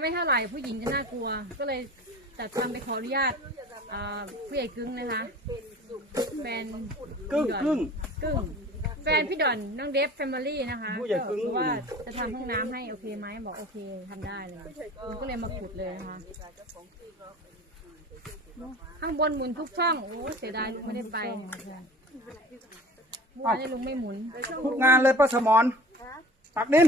ไม่เท่าไหร่ผู้หญิงจะน่ากลัว ก็เลยจัดทำไปขออนุญาตอ่าผู้ใหญ่กึ้งนะคะแฟนกึ้งพี่ดอนกึ้งกึ้งแฟนพี่ดอนน้องเดฟแฟมิลี่นะคะผู้ใหญ่กึ้ง ว่าจะทำห้องน้ำให้โอเคไหมบอกโอเคทำได้เลยมันก็เลยมาขุดเลยนะคะข้างบนหมุนทุกช่องโอ้เสียดายลุงไม่ได้ไปเนี่ยเมื่อวานนี้ลุงไม่หมุน ทุกงานเลยป้าสมอนตักดิน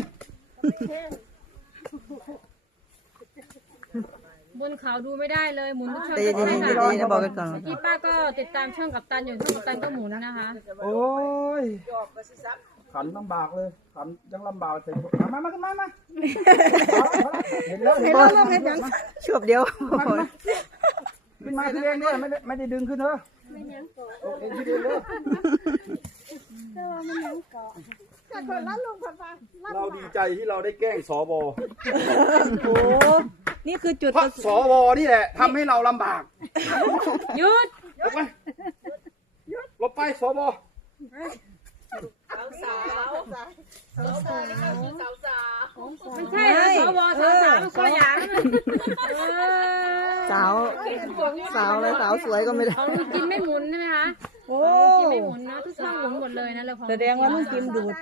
บนเขาดูไม่ได้เลยหมุนทุกช่องแต่เย็นๆใช่เย็นค่ะๆนะบอกกันก่อนเมื่อกี้ป้าก็ติดตามช่องกับตันอยู่ช่องกับตันก็หมุนนะคะ โอ้ยขันลำบากเลยขันยังลำบากเลยมา มามาขึ้นมามาเห็นแล้วเห็นแล้วเห็นแล้วชวบเดียวขึ้นมาทีเองเนี่ยไม่ได้ไม่ได้ดึงขึ้นเถอะโอเคทีเดียวเลยเราดีใจที่เราได้แกล้งสวโอ้ นี่คือจุดเพราะสวนี่แหละทำให้เราลำบากหยุดหลบไปหลบไปสวไม่ใช่นะสวสาวสาวคอหยาแล้วมันเออสาวสาวเลยสาวสวยก็ไม่ได้ของลุงกินไม่หมุนใช่ไหมคะโอ้กินไม่หมุนนะทุกช่องหมุนหมดเลยนะเลยของแสดงว่าลุงกิมดูด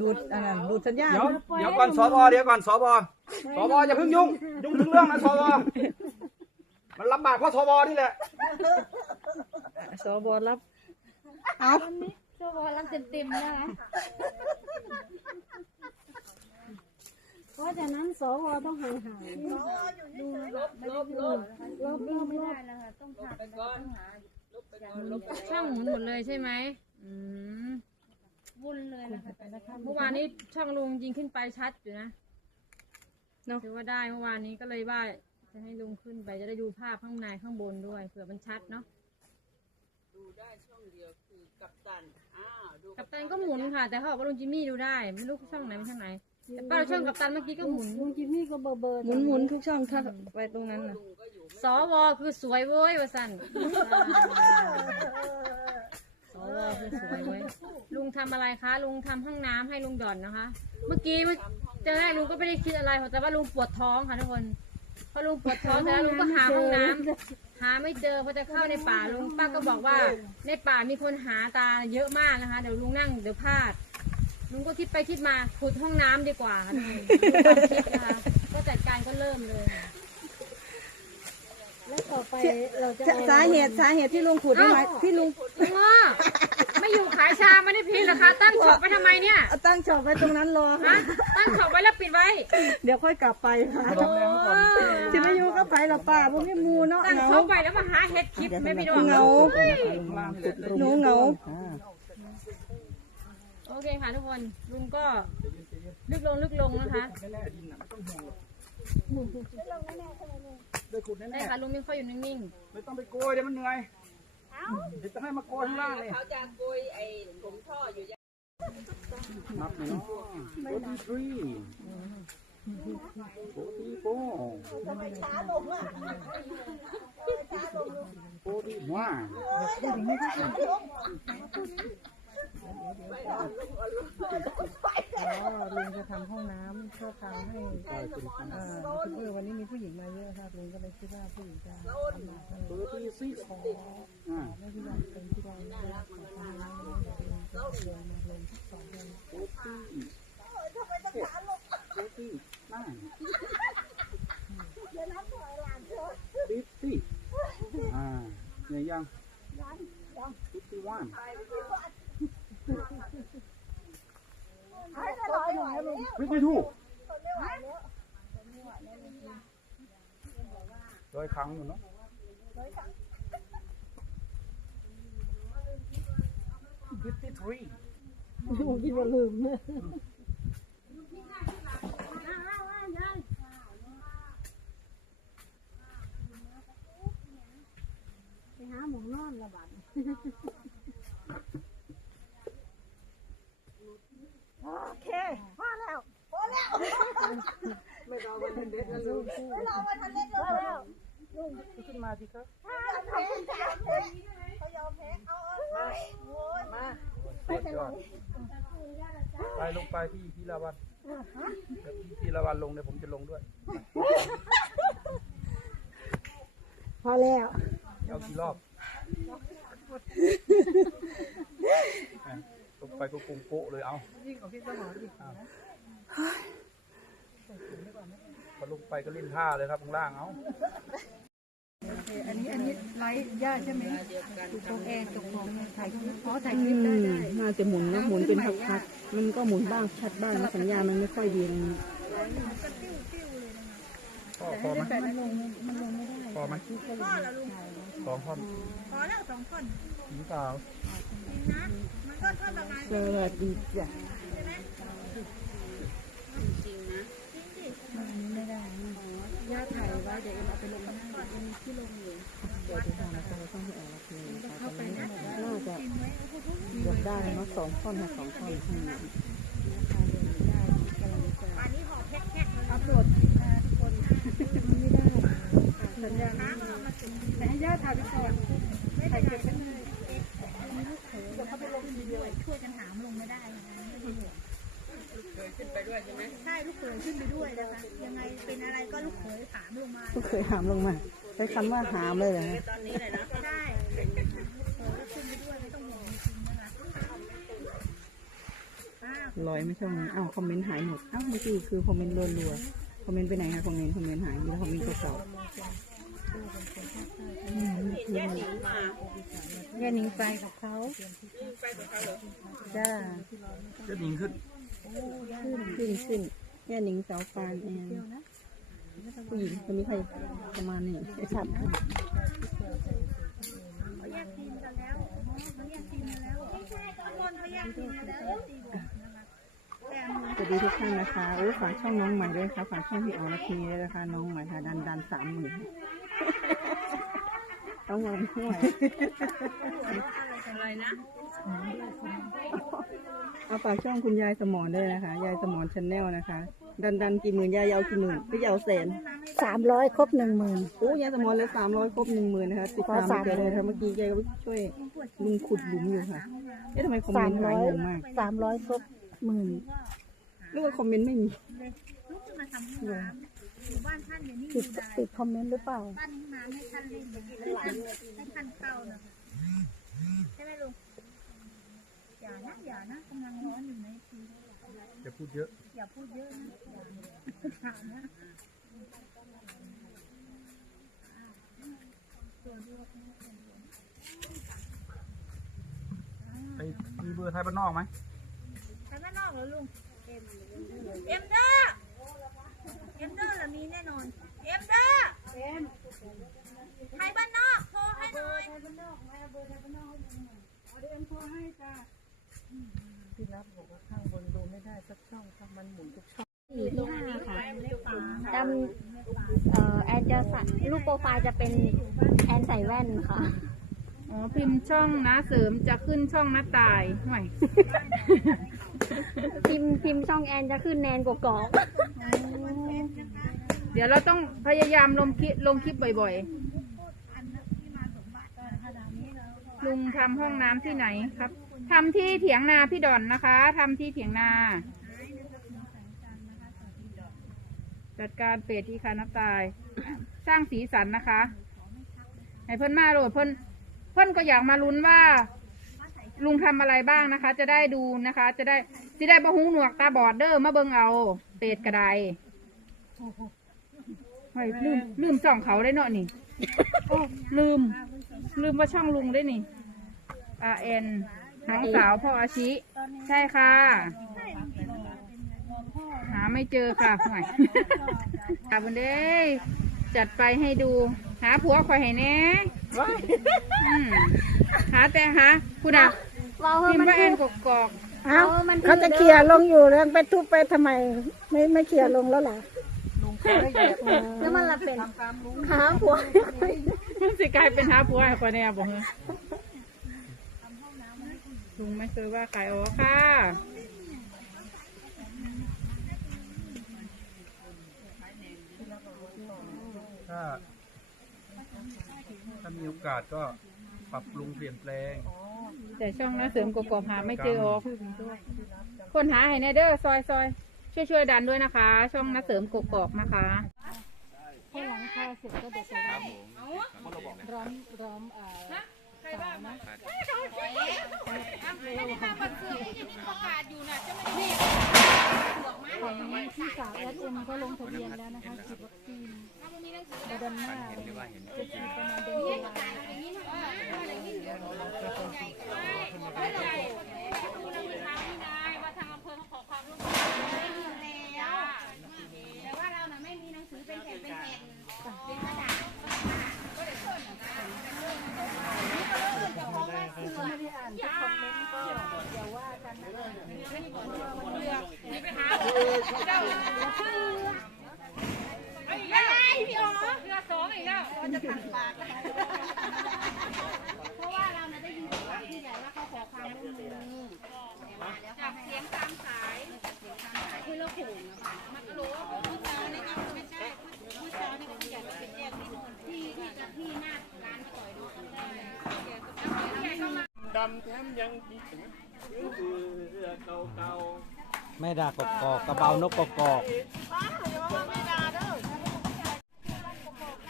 ดูดอันนั้นดูดสัญญาณเดี๋ยวเดี๋ยวก่อนสวเดี๋ยวก่อนสวสวอย่าเพิ่งยุ่งยุ่งถึงเรื่องนะสวมันลำบากเพราะสวนี่แหละสบรับเอา สวรับเต็มๆนะคะเพราะฉะนั้นสวต้องห่างๆดูนะคะไม่ได้ดูลบลบไม่ได้นะคะต้องผ่านไปต้องหาช่องหมุนหมดเลยใช่ไหมอืมวุ่นเลยนะคะแต่ละท่านเมื่อวานนี้ช่องลุงยิงขึ้นไปชัดอยู่นะเนาะถือว่าได้เมื่อวานนี้ก็เลยว่าจะให้ลุงขึ้นไปจะได้ดูภาพข้างในข้างบนด้วยเผื่อมันชัดเนาะดูได้ช่องเดียวคือกัปตันอ้าวดู กัปตันก็หมุนค่ะ แต่เขาบอกว่าลุงจิมมี่ดูได้ไม่รู้ช่องไหนไม่ช่องไหนแต่ป้าเราช่องกัปตันเมื่อกี้ก็หมุนลุงจิมมี่ก็เบอร์เบอร์หมุนหมุนทุกช่องถ้าไปตรงนั้นน่ะสวคือสวยเว้ยวะสันสวคือสวยเว้ยลุงทำอะไรคะ ลุงทำห้องน้ำให้ลุงหย่อนนะคะ เมื่อกี้เมื่อเจอแรกลุงก็ไม่ได้คิดอะไรแต่ว่าลุงปวดท้องค่ะทุกคนพอลุงปวดท้องแต่แล้วลุงก็หาห้องน้ำ หาไม่เจอพอจะเข้าในป่าลุงป้าก็บอกว่า ในป่ามีคนหาตาเยอะมากนะคะ เดี๋ยวลุงนั่งเดี๋ยวพลาด ลุงก็คิดไปคิดมาขุดห้องน้ำดีกว่าค่ะทุกคนลุงความคิดนะคะก็จัดการก็เริ่มเลย แล้วต่อไปเราจะสาสาเหตุสาเหตุที่ลุงขุดนี่หมายที่ลุงลุงอ้อไม่อยู่ขายชาไม่ได้พีเหรอคะ ตั้งช็อปไว้ทำไมเนี่ยเอาตั้งช็อปไว้ตรงนั้นรอฮะตั้งช็อปไว้แล้วปิดไว้ เดี๋ยวค่อยกลับไปค่ะโอ้จะไม่ อยู่ก็ไปหรอป้าพวกนี้มูเนาะตั้งเหงาช็อปไว้แล้วมาหาเห็ดคลิปไม่พี่ดวงเหงาหนูเหงาโอเคค่ะทุกคนลุงก็ลึกลงลึกลงนะคะได้ขุดแน่ได้ค่ะลุงไม่ค่อยอยู่นิ่งๆไม่ต้องไปโกยเดี๋ยวมันเหนื่อยเดี๋ยวจะให้มาโกยข้างล่างเลยเขาจะโกยไอ้ถมท่ออยู่ยังนับหน่อย เนาะ forty three forty four forty one ลุงจะทำห้องน้ำชั่วคราวให้เออวันนี้มีผู้หญิงมาเยอะค่ะลุงก็เลยคิดว่าผู้หญิงจะลำบากให้ thirty six อ่าไม่ที่ว่าเป็นที่เราเลือกของทางร้านเลยเดินมาเดินมาเดินทุกสองเดือน forty nine fifty อ่าเนี่ยยัง fifty one ไม่ไม่ถูกร้อยครั้งอยู่เนาะ fifty three ผมคิดว่าลืมเนี่ย หาหมองนอนละบัดโอเคพอแล้วพอแล้วไม่รอวันทันเด็ดนะลูกไม่รอวันทันเด็ดแล้วลูกขึ้นมาสิครับสุดยอดไปลงไปที่พี่ลาวันเดี๋ยวพี่ลาวันลงเดี๋ยผมจะลงด้วย พอแล้ว เอากี่รอบอะลงไปก็ปุงโปะเลยเอายิ่งกว่าพี่สมรอีกนะพอลงไปก็เล่นท่าเลยครับข้างล่างเอาโอเคอันนี้อันนี้ไลฟ์ยากใช่ไหมดูโปรแอนกับของถ่ายคลิปอ๋อถ่ายคลิปได้ได้น่าจะหมุนนะหมุนเป็นพักๆมันก็หมุนบ้างชัดบ้างนะสัญญาณมันไม่ค่อยดีเลยพอพอไหมพอไหม สองท่อนพอแล้วสองคนหรือเปล่ามันก็ชอบประมาณสวัสดีจ้ะย่าถ่ายไว้เดี๋ยวเอ็มเอาไปลงให้เอ็มที่ลงอยู่เดี๋ยวที่ทางเราต้องต้องให้ออกเลยนะคะตอนนี้น่าจะเกือบได้แล้วเนาะสองท่อนค่ะสองท่อนข้างในอัพโหลดมาทุกคนไม่ได้ สัญญาแต่ให้ย่าถ่ายไปก่อนถ่ายเก็บไว้เลยช่วยกันหามลงไม่ได้นะเคยขึ้นไปด้วยใช่ไหมใช่ลูกเขยขึ้นไปด้วยนะคะยังไงเป็นอะไรก็ลูกเขยหามลงมาลูกเคยหามลงมาใช้คำว่าหามเลยเหรอตอนนี้เลยนะได้ลูกเขยขึ้นไปด้วยไม่ต้องห่วงจริงนะคะอ้อยไม่ช่องนี้อ้าวคอมเมนต์หายหมดอ้าวเมื่อกี้คือคอมเมนต์รัวๆคอมเมนต์ไปไหนคะคอมเมนต์คอมเมนต์หายแล้วคอมเมนต์เก่า แย่หนิงมาย่านิงไปกับเขาไปกับเขาเหรอจ้าจะยิงขึ้นขึ้นขึ้นแค่หนิ้งสาวฟางแอนผู้หญิงคนนี้ใครประมาณนี้ชัดเขาแยกทีมกันแล้วเขาแยกทีมกันแล้วไม่ใช่ทุกคนเขาแยกทีมกันแล้วตีบอกนะคะแต่สวัสดีทุกท่านนะคะโอ้ฝากช่องน้องใหม่ด้วยค่ะฝากช่องพี่อ๋อละทีด้วยนะคะน้องใหม่ค่ะดันดันสามหมื่น น้องใหม่น้องใหม่อะไรนะ เอาฝากช่องคุณยายสมอนด้วยนะคะ ยายสมอนชาแนลนะคะ ดันดันกี่หมื่นยายเอากี่หมื่นพี่เอาแสนสามร้อยครบหนึ่งหมื่นโอ้ยายสมอนเลยสามร้อยครบหนึ่งหมื่นนะคะติดตามขอไม่สามเกินเลยค่ะเมื่อกี้แกก็ช่วยลุงขุดหลุมอยู่ค่ะเอ๊ะทำไมคอมเมนต์หายงงมากสามร้อยครบหมื่นหรือว่าคอมเมนต์ไม่มี ลุกขึ้นมาทำห้องน้ำอยู่บ้านท่านอย่างนี้ติดอยู่ได้ติดคอมเมนต์หรือเปล่าปั้นห้องน้ำให้ท่านเล่นนะให้ท่านให้ท่านเข้านะคะใช่ไหมลุงอย่านะอย่านะกำลังร้อนอยู่ในทีอย่าพูดเยอะ อย่าพูดเยอะนะอย่าถามนะไปมีเบอร์ไทยบ้านนอกไหมใครบ้านนอกเหรอลุง เอ็มเอ็มเด้อ เอ็มเด้อละมีแน่นอน เอ็มเด้อเอ็มใครบ้านนอกโทรให้หน่อยพี่นับบอกว่าข้างบนดูไม่ได้สักช่องค่ะมันหมุนทุกช่องสี่ที่ห้าค่ะจำเอ่อแอนจะใส่รูปโปรไฟล์จะเป็นแอนใส่แว่นค่ะ อ๋อพิมพ์ช่องนะเสริมจะขึ้นช่องน้าตายห่วยพิมพ์พิมพ์ช่องแอนจะขึ้นแนนกกอก เดี๋ยวเราต้องพยายามลงคลิปลงคลิปบ่อยๆ ลุงทำห้องน้ำที่ไหนครับทำที่เถียงนาพี่ดอนนะคะทำที่เถียงนา จัดการเป็ดที่คานตาย สร้างสีสันนะคะให้เพิ่นมาโหลดเพิ่นเพิ่นก็อยากมาลุ้นว่า ลุงทำอะไรบ้างนะคะ จะได้ดูนะคะ จะได้จะได้บะหูหนวกตาบอดเด้อมาเบิ่งเอา เป็ดกระได เฮ้ยลืมลืมส่องเขาได้เนาะนี่ โอ้ลืม ลืมว่าช่องลุงได้นี่ R N น้องสาวพ่ออาชิ ใช่ค่ะ หาไม่เจอค่ะห่วยอาบันเด้ยจัดไปให้ดู หาผัวคอยให้แน่อืมหาแต่หาคุณอะเว้าให้พิมพ์มันว่าแอนกกอก เอ้าเว้าให้มันเขาจะเคลียร์ลงอยู่แล้วไปทุบไปทำไม ไม่ไม่เคลียร์ลงแล้วเหรอ แล้วมันละเป็นหาผัวมันสิกลายเป็นหาผัวให้คอยแน่บอกเหรอลุงไม่เคยว่าใครอ๋อค่ะถ้าถ้ามีโอกาสก็ปรับปรุงเปลี่ยนแปลง แต่ช่องนะเสริมกกอกหาไม่เจอออกคนหาให้แน่เด้อซอยซอย ช่วยช่วยๆดันด้วยนะคะ ช่องนะเสริมกกอกนะคะให้หลังคาเสร็จก็เดี๋ยวจะร้องร้องร้องเอ่อใครบ้างมาไม่ได้ทำบัตรเสือที่จะมีประกาศอยู่น่ะจะไม่ได้ของที่สาวเอสเอ็มก็ลงทะเบียนแล้วนะคะฉีดวัคซีนโมเดอร์นาจะฉีดประมาณเดือนตุลาไม่เป็นไรดูในทางที่นายว่าทางอำเภอเขาขอความร่วมมือแล้ว แต่ว่าเราน่ะไม่มีหนังสือเป็นแผ่นเป็นแผ่นเป็นกระดาษก็เลยเพิ่นนะนี่ก็เริ่มจะของว่าเสือ ไม่ได้อ่านทุกคอมเมนต์ก็อย่าว่ากันนะ นี่ไปหาเจ้าอะไรพี่อ๋อเรือสองอีกแล้ว เพราะว่าเราน่ะได้ยินจากผู้ใหญ่ว่าเขาขอความร่วมมือ จากเสียงตามสาย คือเราผูกนะคะมันก็รู้ว่าผู้ชายนี่ก็ไม่ใช่ผู้ชายนี่ก็ผู้ใหญ่ก็เป็นแยกที่โน่นที่ที่จะที่หน้าร้านต่อยดูกันได้ ดำแถมยังดีถึงคือเรือเก่า แม่ดากกอกกระเบานกกอกก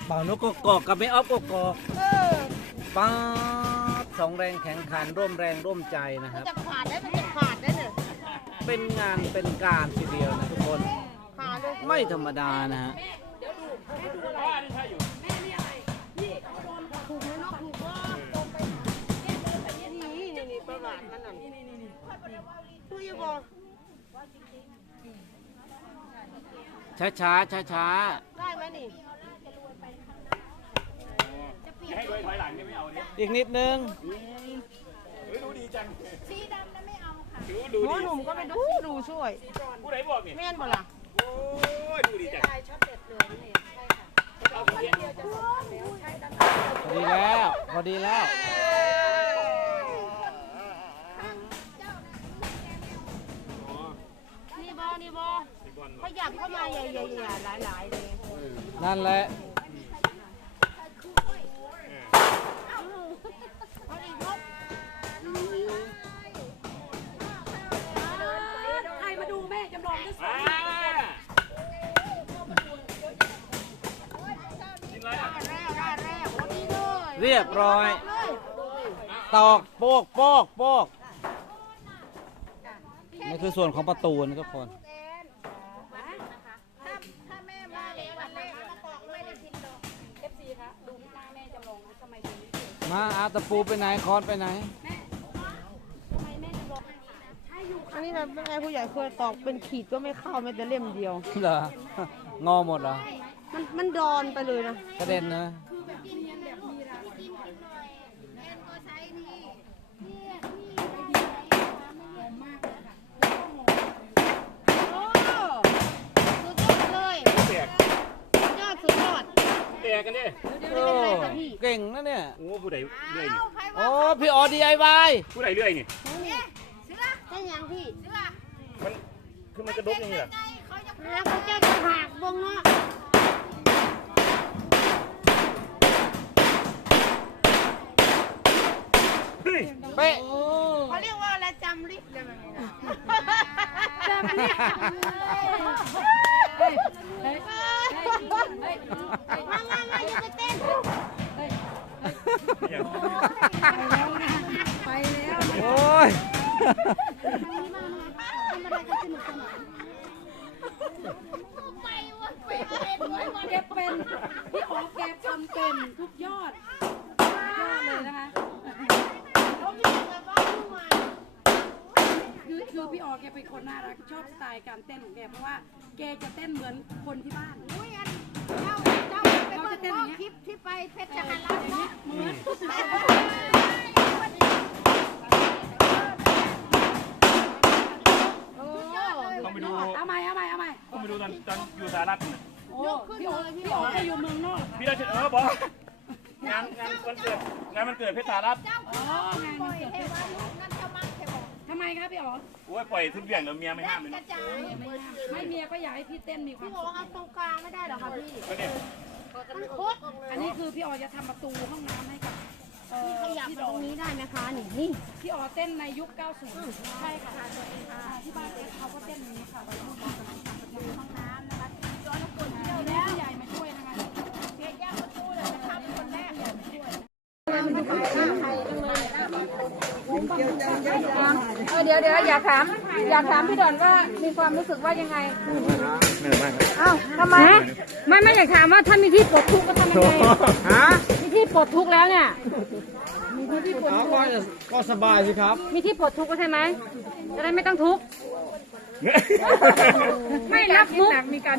เบานกกอกกกับไม่ออฟกกอกป้าบสองแรงแข่งขันร่วมแรงร่วมใจนะครับ จะขาดได้มันจะขาดได้เนี่ยเป็นงานเป็นการทีเดียวนะทุกคนขาดเลยไม่ธรรมดานะฮะถูกไหมเนาะถูกว่าตรงไปนี่นี่นี่ประวัติมันน่ะนี่นี่นี่คืออยู่บ่ ช้าช้าช้าช้าได้ไหมนี่ๆให้ด้วยถอยหลังนี่ไม่เอาเนี่ยๆอีกนิดนึงเฮ้ยดูดีจังสีดำนั้นไม่เอาค่ะดูดูหมอดีหนุ่มก็ไปดูดูช่วยผู้ใดบอกนี่แม่นบ่ล่ะโอ้ยดูดีจังได้ชอบเด็ดเลยนี่ใช่ค่ะเอาเพียงพอดีแล้ว พอดีแล้ว บ่นี่บ่เขาอยากเข้ามาใหญ่ๆหลายๆเลยนั่นแหละเอาอีกนกใครมาดูแม่จำลองจะสอ่ากินอะไรอะแรกแรกแรกวันนี้เลยเรียบร้อย ตอกโปกโปกโปกนี่คือส่วนของประตูนะทุกคน ถ้าถ้าแม่มาเลยวันแรกมาตอกไม่ได้กินดอก มาอาตะปูไปไหนคอนไปไหน อันนี้นะเป็นไงผู้ใหญ่เคยตอกเป็นขีดก็ไม่เข้าแม้แต่เล่มเดียว เหรอ งอหมดเหรอ มันมันดอนไปเลยนะ กระเด็นนะโอ้สุดยอดเลย แตก สุดยอดสุดยอด แต กกันดิโอ้เก่งนะเนี่ย โอ้ผู้ใดเลื่อยนี่โอ้พี่ออ DIY ผู้ใดเลื่อยนี่ได้ยังพี่มันคือมันกระดกอย่างนี้เหรอหาเขาเจ้าจะหักวงเนาะเฮ้ยเป๊ะเขาเรียกว่าอะไรจำลิบเลยมันนี่นะจำลิบ มามามาอย่าไปเต้นไปแล้ว โอ้ยทำอะไรกันสนุกสนานแกเป็น พี่อ๋อแกทำเป็นทุกยอดยอดเลยนะคะ เขามีอะไรบ้างรู้ไหม คือคือพี่อ๋อแกเป็นคนน่ารักชอบสไตล์การเต้นของแกเพราะว่าแกจะเต้นเหมือนคนที่บ้าน อุ้ยอันเจ้าเจ้าไปเบิ่งว่าคลิปที่ไปเพชรจักรราชเนาะเหมือนต้องไปดูเอาใหม่เอาใหม่เอาใหม่ต้องไปดูตอนตอนอยู่สหรัฐน่ะโอ้พี่อ๋อพี่อ๋อแกอยู่เมืองนอกพี่เราจะเออบอกงานงานวันเกิดงานวันเกิดเพชรสหรัฐอ๋องานปล่อยเกิดให้ว่าลูกนั่น ทำไมครับพี่อ๋อโอ้ยปล่อยทุกอย่างแล้วเมียไม่ห้ามเลยกนะระจายไม่เมียก็อยากให้พี่เต้นมีความพี่อ๋อสุขเอาตรงกลางไม่ได้เหรอคะพี่ก็เนี่ยมันคดอันนี้คือพี่อ๋อจะทำประตูห้องน้ำให้กับเอ่ขยับพี่มาดตรงนี้ได้ไหมคะนี่นี่พี่อ๋อเต้นในยุค 90 ใช่ค่ะที่บ้านเอสเขาก็เต้นอย่างนี้ค่ะเรากำลังทำประตูห้องน้ำนะคะย้อนแล้วคนเที่ยวแล้วใหญ่มาช่วยนะคะเสียแยกประตูเลยจรับคนแรก ทำไปหน้าครจังเลยหน้าบาง ดี๋ยวเดี๋ยวอยากถามอยากถามพี่ดอนว่ามีความรู้สึกว่ายังไงอ้าวทำไมฮะไม่ไม่อยากถามว่าถ้ามีที่ปลดทุกข์ก็ทำยังไงฮะมีที่ปลดทุกข์แล้วเนี่ยเอาก็จะก็สบายสิครับ มีที่ปลดทุกข์ก็ใช่ไหมจะได้ไม่ต้องทุกข์ไม่รับมุกมีการ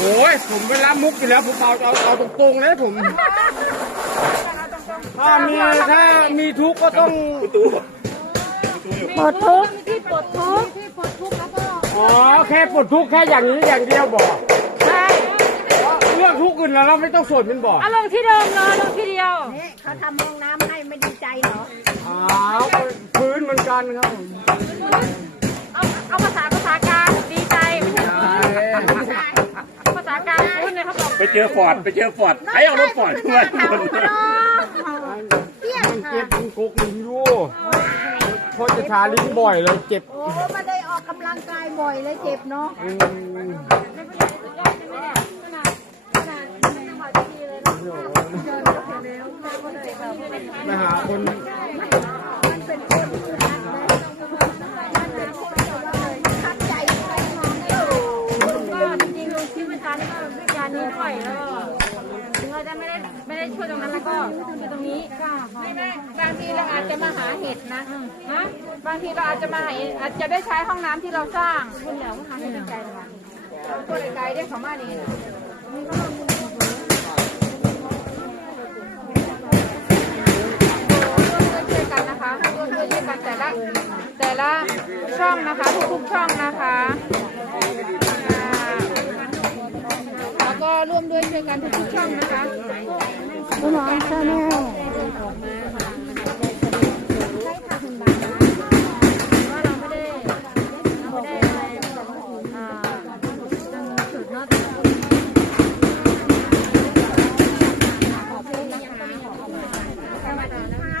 โอ้ยผมไม่รับมุกอยู่แล้วผมเอาเอาเอาตรงๆเลยผม ถ้ามีถ้ามีทุกข์ก็ต้องปลดทุกข์มีที่ปลดทุกข์ที่ปลดทุกข์แล้วก็อ๋อแค่ปลดทุกข์แค่อย่างนี้อย่างเดียวบอกใช่เรื่องทุกข์อื่นแล้วเราไม่ต้องสนมันบอกเอาลงที่เดิมเลยลงที่เดียวเขาทำห้องน้ำให้ไม่ดีใจเหรออ้าวพื้นเหมือนกันครับผมเอาเอาภาษาภาษากลางดีใจไม่ใช่ภาษากลาง ไปเจอฟอร์ดไปเจอฟอร์ดใครเอารถฟอร์ดมาคนมันเจ็บมันกุกมันรู้เพราะจะทาลิ้นบ่อยเลยเจ็บโอ้ไม่ได้ออกกำลังกายบ่อยเลยเจ็บเนาะอืมไปหาคน ด้วยแล้วก็ถึงเราจะไม่ได้ไม่ได้ช่วยตรงนั้นแล้วก็ช่วยตรงนี้ไม่ไม่บางทีเราอาจจะมาหาเห็ดนะฮะบางทีเราอาจจะมาหาอาจจะได้ใช้ห้องน้ำที่เราสร้างคุณเหลียวก็หาให้ใจนะคะตัวไกลๆได้เขามานี่ช่วยกันนะคะร่วมด้วยช่วยกันแต่ละแต่ละช่องนะคะทุกๆช่องนะคะ ร่วมด้วยช่วยกันทุกๆช่องนะคะคุณหมอชาแนลว่าเราไม่ได้เราไม่ได้อะไรอ่าสุดเนาะ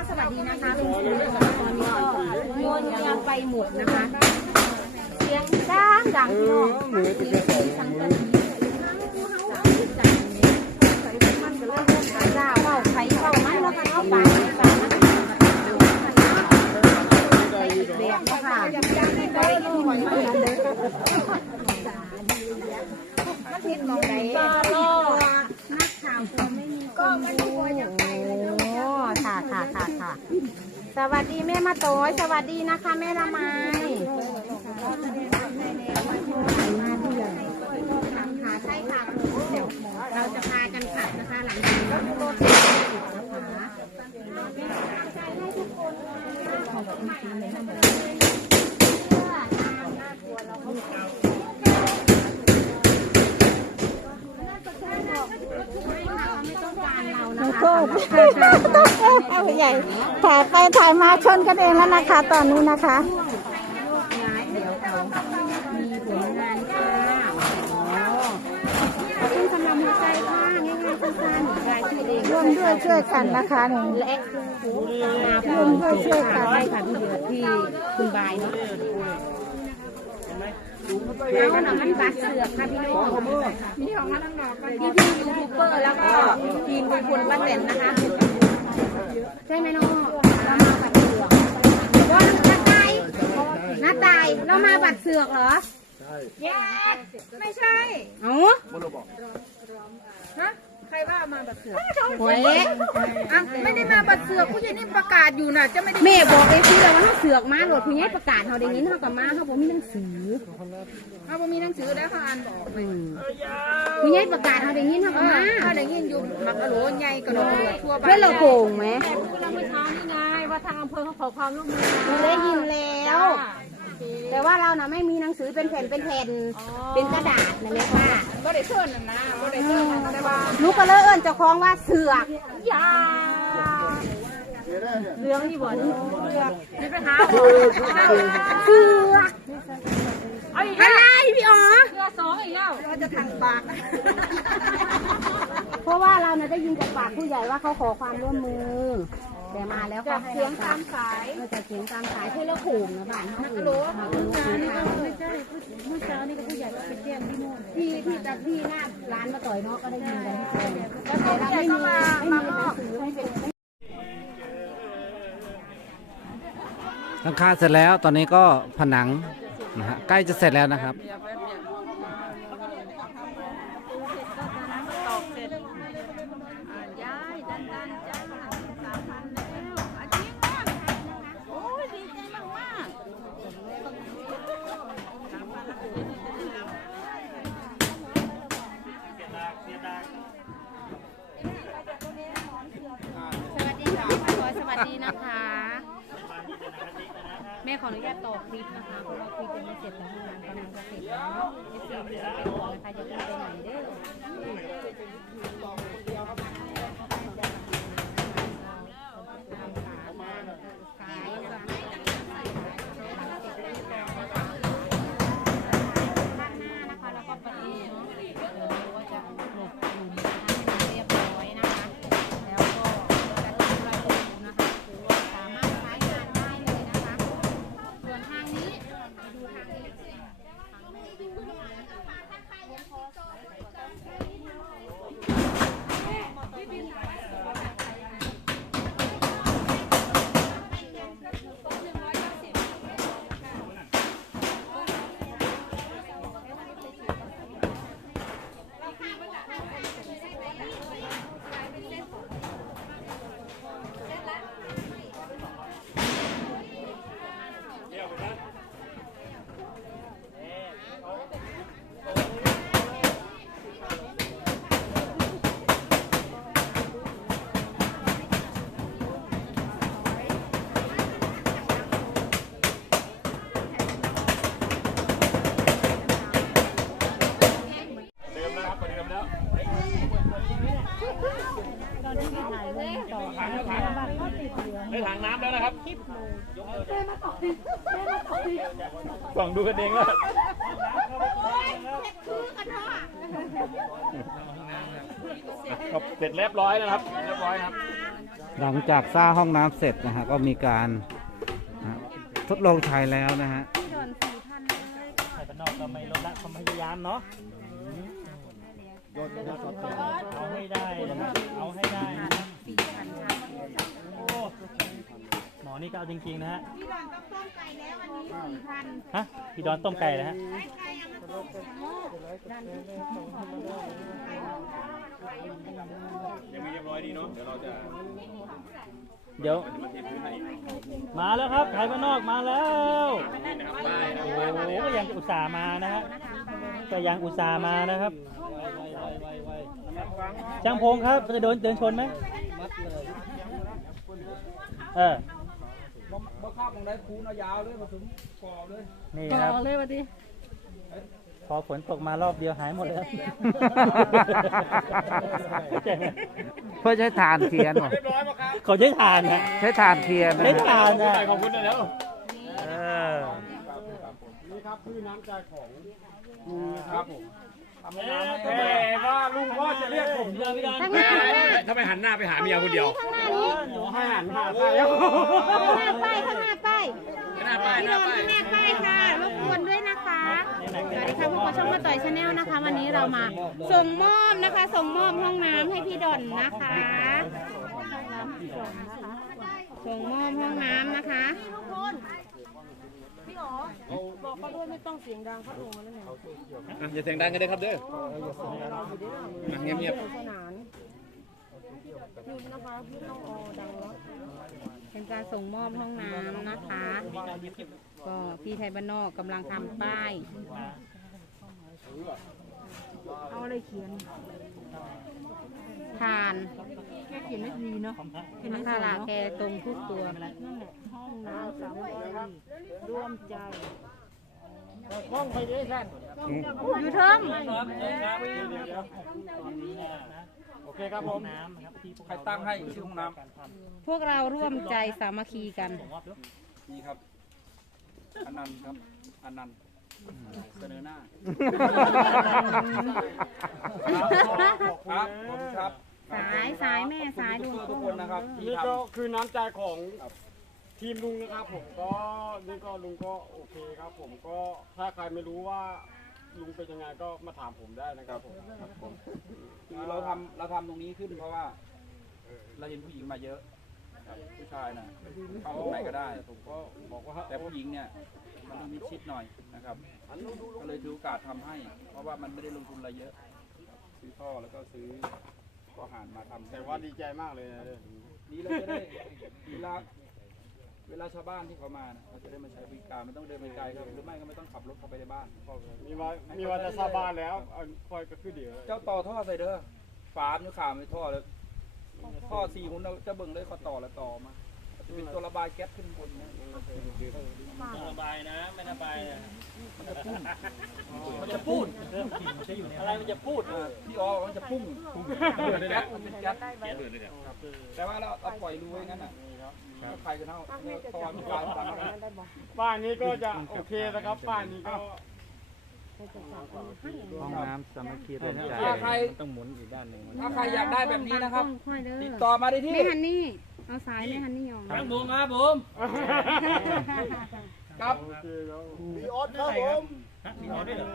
สวัสดีนะคะลุงตอนนี้ก็โยนเงียบไปหมดนะคะ เสียงดังดังพี่น้องทั้งเสียงสีสังกะสี มันก็เริ่มเริ่มขาจ้าเข้าไข่เข้ามันแล้วก็เข้าปากปากมันแบบค่ะมันผิดมองไหนนักข่าวตัวไม่มีก็ม่รู้โอ้ค่ะค่ะค่ะค่ะสวัสดีแม่มาโต้สวัสดีนะคะแม่ละไมค่ะใช่ค่ะ เดี๋ยวเราจะพากันขับนะคะหลังจากนี้รถรถนะคะขอโทษเอาใหญ่ถ่ายไปถ่ายมาชนกันเองแล้วนะคะ ตอนนี้นะคะ วมด้วยช่วยกันนะคะนี่และมาร่วมด้วยช่วยกันได้ค่ะพี่เดือที่คุณบายเนาะเอาหนังมันบาดเสือกค่ะพี่น้องนี่ของมันน้องๆพี่พี่ยูทูบเบอร์แล้วก็ทีมคุณคุณป้าแตนนะคะ ใช่ไหมน้องเรามาบัดเสือกว่าน้าตายน้าตายเรามาบัดเสือกเหรอแยกไม่ใช่เอ๋อฮะ ใครว่ามาบัดเสือกหวยอะไม่ได้มาบัดเสือกผู้ใหญ่นี่ประกาศอยู่น่ะ จะไม่ได้แม่บอกไอ้ที่เราว่าเขาเสือกมาโหลดผู้ใหญ่ประกาศเขาได้ยินเขากับมาเขาบอกมีหนังสือเขาบ่มีหนังสือแล้วเขาอ่านบอกอืมผู้ใหญ่ประกาศเขาได้ยินเขากับมาถ้าได้ยินอยู่มักกะโหลใหญ่กระโดดเรือทั่วบ้านเพื่อนเราโกงไหมเราเมื่อเช้านี่ไงว่าทางอำเภอเขาขอความร่วมมือได้ยินแล้ว แต่ว่าเราน่ะไม่มีหนังสือเป็นแผ่นเป็นแผ่นเป็นกระดาษนะแม่ค่ะบ่ได้เชิญน่ะนะบ่ได้เชิญนะแต่ว่าหนูก็เลยเอิ้นเจ้าของว่าเสือกยาเรื่องนี่บ่นี่เสือกนี่ไปหาเสือกเอาอีกอะไรพี่อ๋อเสือสองอีกแล้วเราจะทางปากเพราะว่าเราเนี่ยได้ยินจากปากผู้ใหญ่ว่าเขาขอความร่วมมือ แต่มาแล้วก็จากเสียงตามสายเออจากเสียงตามสายเพื่อเลิกขู่นะบ้านเขาอื่นเขาอื่นไม่ใช่เมื่อเช้านี่ก็ผู้ใหญ่ก็ไปแจ้งที่โน่นที่ที่แต่ที่หน้าร้านมาต่อยเนาะก็ได้ยินกันทุกคนแล้วแต่เราไม่มีไม่มีหนังสือไม่เป็นหลังคาเสร็จแล้วตอนนี้ก็ผนังนะฮะใกล้จะเสร็จแล้วนะครับ ครับเสร็จเรียบร้อยแล้วครับเรียบร้อยครับ หลังจากสร้างห้องน้ำเสร็จนะฮะก็มีการนะฮะทดลองใช้แล้วนะฮะไข่ปนอกก็ไม่ลดละความพยายามเนาะเอาให้ได้นะครับเอาให้ได้นะครับโอ้หมอ นี่ก็เอาจริงๆนะฮะ พี่ดอนต้องต้มไก่แล้วอันนี้สี่พันฮะ พี่ดอนต้มไก่แล้วฮะไก่เอามาต้มกับหม้อยังไม่เรียบร้อยดีเนาะ เดี๋ยวเราจะเดี๋ยว มาเทพื้นให้มาแล้วครับไข่ปนอกมาแล้ว นี่นะครับป้ายนะโอ้โหก็ยังอุตส่าห์มานะฮะ ก็ยังอุตส่าห์มานะครับ ช่างพงครับจะโดนเดินชนไหม เออ บ่ข้ามตรงไหนคูนเอายาวเลยมาถึงกอเลยนี่ครับเลยวันนี้พอฝนตกมารอบเดียวหายหมดเลยใช่ไหมเพื่อใช้ฐานเทียนว่ะเรียบร้อยป่ะครับเขาใช้ทานนะใช้ฐานเทียนนะใช้ทานนะขอบคุณนะแล้วเออนี่ครับคือน้ำใจของครับผมทำน้ำแต่ให้ว่าลุงพ่อจะเรียกผมเรือพี่ดอน ถ้าไปหันหน้าไปหาเมียคนเดียวหนูให้หันหาใช่แล้วข้างหน้าป้ายข้างหน้าป้ายหน้าป้ายหน้าป้ายข้างหน้าป้ายค่ะรบกวนด้วยนะคะสวัสดีค่ะพวกเราช่องมาต่อยชาแนลนะคะ วันนี้เรามาส่งมอบนะคะ ส่งมอบห้องน้ำให้พี่ดอนนะคะส่งมอบห้องน้ำนะคะอะอย่าเสียงดังกันเลยครับเด้ออะเงียบ เงียบเป็นการส่งมอบห้องน้ำนะคะ ก็พี่ไทยบ้านนอกกำลังทำป้าย เอาอะไรเขียนทานแค่เขียนไม่ดีเนาะเห็นไหมคาราแกตรงทุกตัวนั่นแหละห้องน้ำสามปีร่วมใจอยู่เทิงโอเคครับผมน้ำนะครับที่พวกใครตั้งให้ชื่อห้องน้พวกเราร่วมใจสามัคคีกันำนี่ครับอนันต์ครับอนันต์เสนอหน้าครับผมครับสายสายแม่สายดูทุกคนนะครับที่นี่ทก็คือน้ำใจของทีมลุงนะครับผมก็นี่ก็ลุงก็โอเคครับ ผมก็ถ้าใครไม่รู้ว่า ลุงเป็นยังไงก็มาถามผมได้นะครับผมำคือเราทำเราทำตรงนี้ขึ้นเพราะว่า เราเห็นผู้หญิงมาเยอะครับผู้ชายน่ะเข้าห้องไหนก็ได้ผมก็บอกว่าแต่ผู้หญิงเนี่ยมันต้องมิดชิดหน่อยนะครับก็เลยถือโอกาสทำให้ เพราะว่ามันไม่ได้ลงทุนอะไรเยอะ ซื้อท่อแล้วก็ซื้ออาหารมาทำแต่ว่าดีใจมากเลยนะ นี้เราจะได้เวลา เวลาชาวบ้านที่เขามานะเขาจะได้มาใช้บริการไม่ต้องเดินไปไกลครับหรือไม่ก็ไม่ต้องขับรถเข้าไปในบ้าน มีว่ามีว่าจะสาบานแล้วเอาคอยก็คือเดี๋ยวเจ้าต่อท่อใส่เด้อฝามอยู่ขามในท่อเลยท่อสี่หุ่นเราจะเบิ่งเลยเขาต่อแล้วต่อมาจะ เป็นตัวระบายแก๊สขึ้นบนนะต้องระบายนะ ไม่ระบายนะมันจะพูดเริ่มกลิ่นมันจะอยู่ในอะไรมันจะพูดเออพี่อ๋อมันจะพุ่งมันเป็นแก๊สมันเป็นแก๊สครับแต่ว่าเราเอาปล่อยรูไว้งั้นน่ะถ้าใครจะเท่าตอนกลางตังบ้านนี้ก็จะโอเคนะครับบ้านนี้ก็ห้องน้ำสามัคคีรวมใจถ้าใครต้องหมุนอีกด้านหนึ่งถ้าใครอยากได้แบบนี้นะครับค่อยเด้ติดอต่อมาได้ที่แม่ฮันนี่ เอาสายแม่ฮันนี่ออกทั้งบุงครับผมครับมีออสครับผมมีออด้วยเหรอ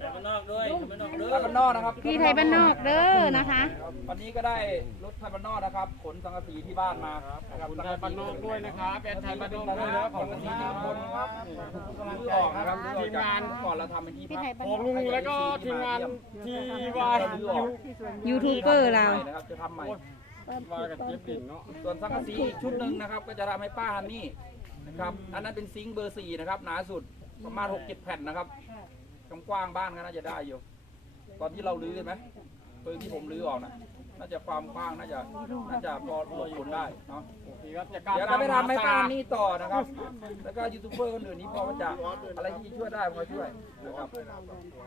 แต่ข้างนอกด้วยข้างนอกด้วยแล้วกันนอกนะครับพี่ไทยบ้านนอกเด้อนะคะ วันนี้ก็ได้รถไทยบ้านนอกนะครับ ขนสังกะสีที่บ้านมานะคขรัอบบคุณไทยบ้านนอกด้วยนะครับแอดไทยบ้านนอกด้วยนะขอบคุณครับคนครับซื้อออกนะครับซื้อออกจากก่อนเราทำเป็นที่พักของลุงแล้วก็ทีมงานทีวายซื้อออกยูทูบเบอร์เราใหม่นะครับจะทำใหม่ วายกับเจี๊ยบดิ่งเนาะส่วนสังกะสีอีกชุดหนึ่งนะครับ ก็จะทำให้ป้าฮันนี่นะครับ อันนั้นเป็นซิงค์เบอร์สี่นะครับ หนาสุดประมาณหกเจ็ดแผ่นนะครับกว้างๆบ้านก็น่าจะได้อยู่ตอนที่เราลื้อใช่ไหมตัวที่ผมลื้อออกนะน่าจะความกว้างน่าจะน่าจะพอหลบฝนได้เนาะโอเคครับจะเดี๋ยวเราไปทำให้ป้าฮันนี่ต่อนะครับ แล้วก็ยูทูบเบอร์คนอื่นนี้พอจะอะไรที่ช่วยได้พอช่วยนะครับ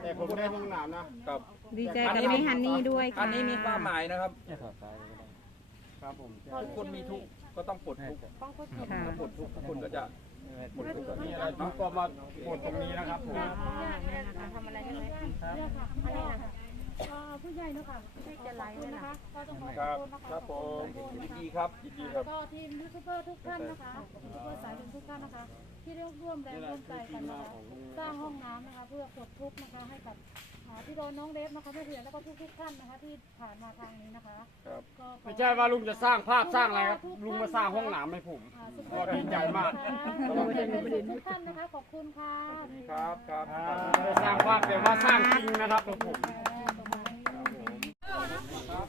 แต่ผมได้ห้องน้ำนะครับดีใจกับแม่ฮันนี่ด้วยค่ะอันนี้มีความหมายนะครับ ครับผมทุกคนมีทุกข์ก็ต้องปลดทุกข์ค่ะถ้าปลดทุกข์ทุกคนก็จะหมดทุกข์มีอะไรทุกก็มาหมดตรงนี้นะครับผมทำอะไรใช่ไหมผู้ใหญ่เนาะค่ะที่จะไลฟ์เนี่ยนะคะก็ต้องขอครับขอบคุณนะคะครับผมยินดีครับยินดีคแล้รัวบก็ทีมยูทูบเบอร์ทุกท่านนะคะยูทูบเบอร์สายบุญทุกท่านนะคะ ที่ร่วมร่วมแรงร่วมใจกันนะคะสร้างห้องน้ำนะคะ เพื่อปลดทุกข์นะคะให้กับอ่าพี่โดนน้องเดฟนะคะแม่เถียงแล้วก็ทุกทุกท่านนะคะ ที่ผ่านมาทางนี้นะคะครับก็ไม่ใช่ว่าลุงจะสร้างภาพสร้างอะไรครับ ลุงมาสร้างห้องน้ำให้ผม อ่ขภาพก็ดีใจมากขอบคุณทุกท่านนะคะขอบคุณค่ะครับครับจะสร้างภาพแต่ว่าสร้างจริงนะครับผม ประมครั